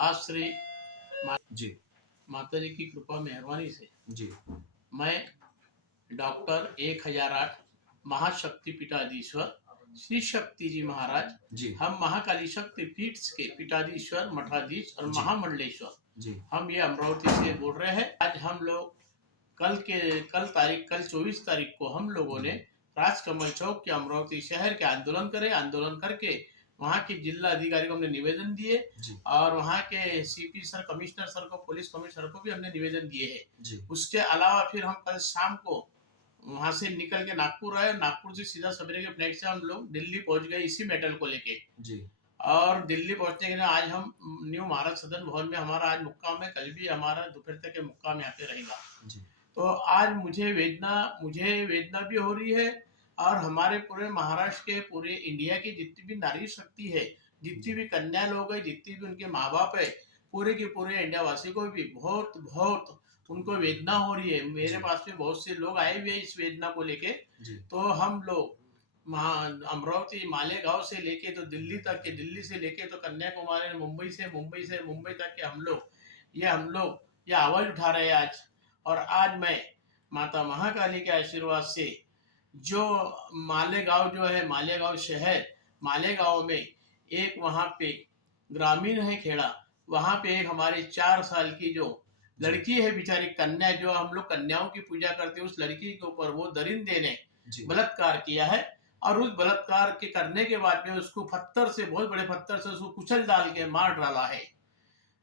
आज श्री जी माता जी की कृपा मेहरबानी से जी मैं डॉक्टर 1008 महाशक्ति पीठाधीश्वर श्री शक्ति जी महाराज जी हम महाकाली शक्ति पीठ के पीठाधीश्वर मठाधीश और जी महामंडलेश्वर जी हम ये अमरावती से बोल रहे हैं। आज हम लोग कल 24 तारीख को हम लोगों ने राजकमल चौक के अमरावती शहर के आंदोलन करके वहाँ के जिला अधिकारी को हमने निवेदन दिए और वहाँ के सीपी सर, कमिश्नर सर को, पुलिस कमिश्नर को भी हमने निवेदन दिए हैं। उसके अलावा फिर हम कल शाम को वहां से निकल के नागपुर आए, नागपुर से सीधा सवेरे के फ्लाइट से हम लोग दिल्ली पहुंच गए इसी मेटल को लेके। और दिल्ली पहुंचने के लिए आज हम न्यू महाराज सदन भवन में हमारा आज मुक्काम है, कल भी हमारा दोपहर तक के मुक्काम यहाँ पे रहेगा। तो आज मुझे वेदना भी हो रही है और हमारे पूरे महाराष्ट्र के, पूरे इंडिया की जितनी भी नारी शक्ति है, जितनी भी कन्या लोग है, जितनी भी उनके माँ बाप है, पूरे के पूरे इंडिया वासी को भी बहुत बहुत उनको वेदना हो रही है। मेरे पास में बहुत से लोग आए हुए हैं इस वेदना को लेके। तो हम लोग अमरावती मालेगांव से लेके तो दिल्ली तक के, दिल्ली से लेके तो कन्याकुमारी, मुंबई से मुंबई तक के हम लोग ये आवाज उठा रहे हैं आज। और आज मैं माता महाकाली के आशीर्वाद से जो मालेगांव जो है, मालेगांव शहर, मालेगांव में एक वहां पे ग्रामीण है खेड़ा, वहां पे एक हमारे 4 साल की जो लड़की है, बेचारी कन्या, जो हम लोग कन्याओं की पूजा करते हैं, उस लड़की के ऊपर वो दरिंदे ने बलात्कार किया है। और उस बलात्कार के करने के बाद में उसको पत्थर से, बहुत बड़े पत्थर से उसको कुचल डाल के मार डाला है।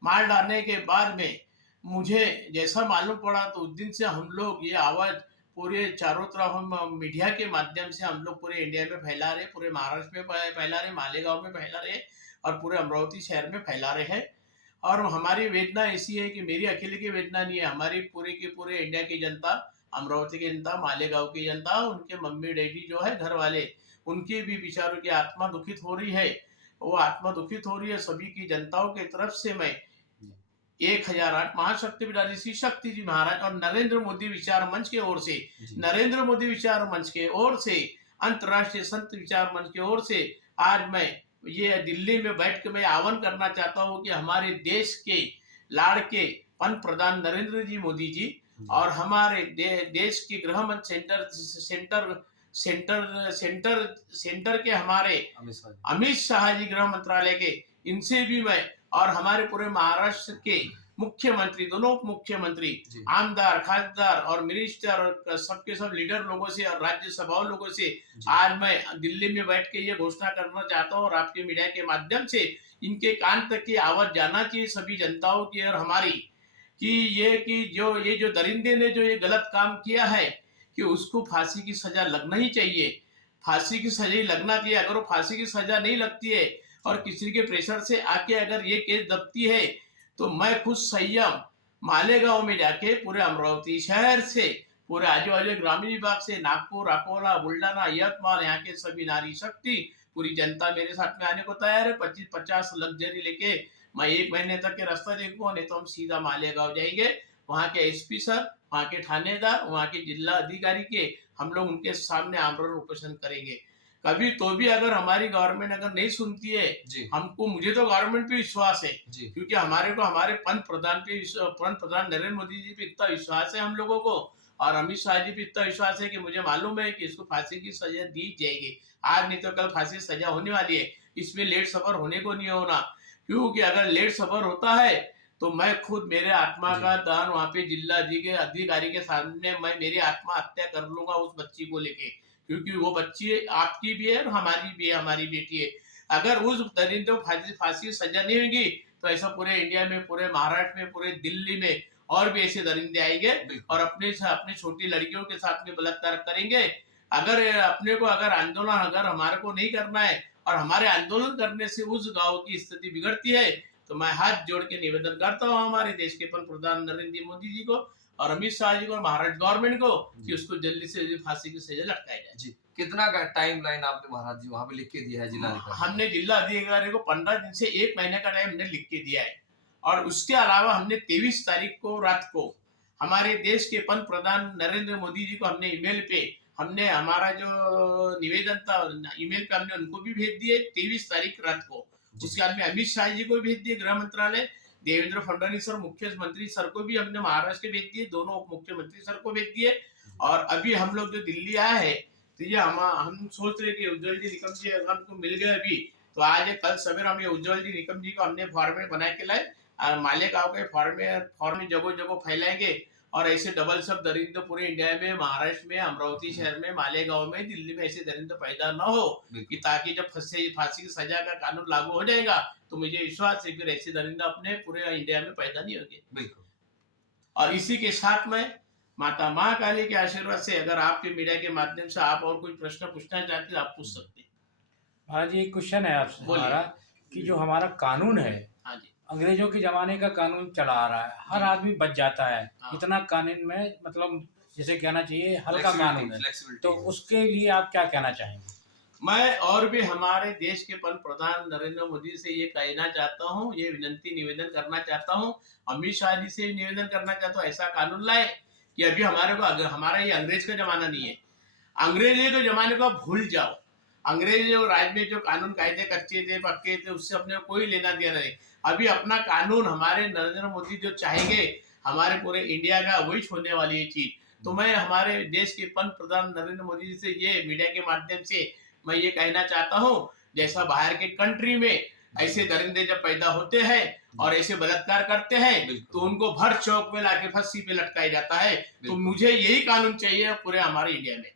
मार डालने के बाद में मुझे जैसा मालूम पड़ा तो उस दिन से हम लोग ये आवाज पूरे चारों तरफ हम मीडिया के माध्यम से हम लोग पूरे इंडिया में फैला रहे, पूरे महाराष्ट्र में फैला रहे, मालेगांव में फैला रहे और पूरे अमरावती शहर में फैला रहे हैं। और हमारी वेदना ऐसी है कि मेरी अकेले की वेदना नहीं है, हमारी पूरे की पूरे इंडिया की जनता, अमरावती की जनता, मालेगांव की जनता, उनके मम्मी डैडी जो है घर वाले, उनकी भी विचारों की आत्मा दुखित हो रही है। वो आत्मा दुखित हो रही है। सभी की जनताओं की तरफ से मैं 1008 महाशक्ति पीठाधीश्वर श्री शक्ति जी महाराज और नरेंद्र मोदी विचार मंच के ओर से, नरेंद्र मोदी विचार मंच के ओर से, अंतर्राष्ट्रीय संत विचार मंच की ओर से आज मैं ये दिल्ली में बैठ के मैं आह्वान करना चाहता हूँ कि हमारे देश के लाड़के पंत प्रधान नरेंद्र जी मोदी जी और हमारे देश के गृह मंत्री सेंटर के हमारे अमित शाह जी गृह मंत्रालय के, इनसे भी मैं और हमारे पूरे महाराष्ट्र के मुख्यमंत्री, दोनों उप मुख्यमंत्री, आमदार, खासदार और मिनिस्टर और सबके सब लीडर लोगों से और राज्यसभा लोगों से आज मैं दिल्ली में बैठ के ये घोषणा करना चाहता हूँ और आपके मीडिया के माध्यम से इनके कान तक की आवाज जाना चाहिए सभी जनताओं की और हमारी, कि ये जो दरिंदे ने जो ये गलत काम किया है कि उसको फांसी की सजा लगना ही चाहिए। फांसी की सजा लगना चाहिए। अगर वो फांसी की सजा नहीं लगती है और किसी के प्रेशर से आके अगर ये केस दबती है तो मैं खुद संयम मालेगांव में जाके पूरे अमरावती शहर से, पूरे आजू बाजू ग्रामीण विभाग से, नागपुर, अकोला, बुल्डाना, यवतमाल, यहाँ के सभी नारी शक्ति, पूरी जनता मेरे साथ में आने को तैयार है। 25-50 लग्जरी लेके मैं 1 महीने तक के रास्ता देखूंगा, नहीं तो हम सीधा मालेगांव जाएंगे। वहाँ के एसपी सर, वहाँ के थानेदार, वहाँ के जिला अधिकारी के हम लोग उनके सामने आमरण उपोषण करेंगे। कभी तो भी अगर हमारी गवर्नमेंट अगर नहीं सुनती है हमको, मुझे तो गवर्नमेंट पे विश्वास है क्योंकि हमारे पंत प्रधान नरेंद्र मोदी जी पे इतना विश्वास है हम लोगों को और अमित शाह जी पे इतना विश्वास है कि मुझे मालूम है कि इसको फांसी की सजा दी जाएगी। आज नहीं तो कल फांसी की सजा होने वाली है। इसमें लेट सफर होने को नहीं होना, क्योंकि अगर लेट सफर होता है तो मैं खुद मेरे आत्मा का दान वहाँ पे जिला अधिकारी के सामने मैं मेरी आत्मा हत्या कर लूंगा उस बच्ची को लेके, क्योंकि वो बच्ची आपकी भी है और हमारी भी है, हमारी बेटी है। अगर उस दरिंदे को फांसी सजा नहीं होगी तो ऐसा पूरे इंडिया में, पूरे महाराष्ट्र में, पूरे दिल्ली में और भी ऐसे दरिंदे आएंगे और अपने छोटी लड़कियों के साथ में बलात्कार करेंगे। अगर अपने को अगर आंदोलन अगर हमारे को नहीं करना है और हमारे आंदोलन करने से उस गांव की स्थिति बिगड़ती है तो मैं हाथ जोड़ के निवेदन करता हूँ हमारे देश के प्रधान नरेंद्र मोदी जी को और अमित शाह जी को और महाराष्ट्र गवर्नमेंट को कि उसको जल्दी से जल्दी फांसी की सजा लटकाया जाए। जी, कितना का टाइम लाइन आपने महाराज जी वहां पे लिख के दिया है जिला अधिकारी? हमने जिला अधिकारी को 15 दिन से 1 महीने का टाइम हमने लिख के दिया है और उसके अलावा हमने 23 तारीख को रात को हमारे देश के पंत प्रधान नरेंद्र मोदी जी को हमने ईमेल पे हमने हमारा जो निवेदन था ईमेल पे हमने उनको भी भेज दिए 23 तारीख रात को। उसके बाद में अमित शाह जी को भेज दिए गृह मंत्रालय, देवेंद्र फडणवीस सर मुख्यमंत्री सर को भी हमने महाराष्ट्र के भेज दिए, दोनों उप मुख्यमंत्री सर को भेज दिए। और अभी हम लोग जो दिल्ली आए हैं, तो ये हम सोच रहे कि उज्जवल जी निकम जी अगर हमको मिल गए अभी, तो आज कल सवेरे हम ये उज्जवल जी निकम जी को हमने फॉर्म में बना के लाए, मालेगांव के फॉर्म में जगह जगह फैलाएंगे। और ऐसे डबल सब दरिंदे पूरे इंडिया में, महाराष्ट्र में, अमरावती शहर में, मालेगांव में, दिल्ली में ऐसे दरिंदे पैदा न हो, कि ताकि जब फांसी की सजा का कानून लागू हो जाएगा तो मुझे विश्वास है फिर ऐसे दरिंदे अपने पूरे इंडिया में पैदा नहीं होंगे। बिल्कुल। और इसी के साथ में माता महाकाली के आशीर्वाद से अगर आपके मीडिया के माध्यम से आप और कोई प्रश्न पूछना चाहते हैं आप पूछ सकते हैं। महाराज जी एक क्वेश्चन है आपसे बोलिए। हमारा कि जो हमारा कानून है, हाँ जी, अंग्रेजों के जमाने का कानून चला आ रहा है, हर आदमी बच जाता है। हाँ। इतना कानून में मतलब जैसे कहना चाहिए हल्का कानून है, फ्लेक्सिबिलिटी तो उसके लिए आप क्या कहना चाहेंगे? मैं और भी हमारे देश के प्रधान नरेंद्र मोदी से ये कहना चाहता हूँ, ये विनंती निवेदन करना चाहता हूँ, अमित शाह जी से निवेदन करना चाहता हूँ, ऐसा कानून लाए कि अभी हमारा ये अंग्रेज का जमाना नहीं है। अंग्रेजी के जमाने को भूल जाओ। अंग्रेज जो राज में जो कानून कायदे कच्चे थे पक्के थे, उससे अपने कोई लेना देना नहीं। अभी अपना कानून हमारे नरेंद्र मोदी जो चाहेंगे हमारे पूरे इंडिया का वही होने वाली है चीज। तो मैं हमारे देश के प्रधान नरेंद्र मोदी जी से ये मीडिया के माध्यम से मैं ये कहना चाहता हूँ, जैसा बाहर के कंट्री में ऐसे दरिंदे जब पैदा होते हैं और ऐसे बलात्कार करते हैं तो उनको भर चौक में लाके फांसी पे लटकाया जाता है। तो मुझे यही कानून चाहिए पूरे हमारे इंडिया में।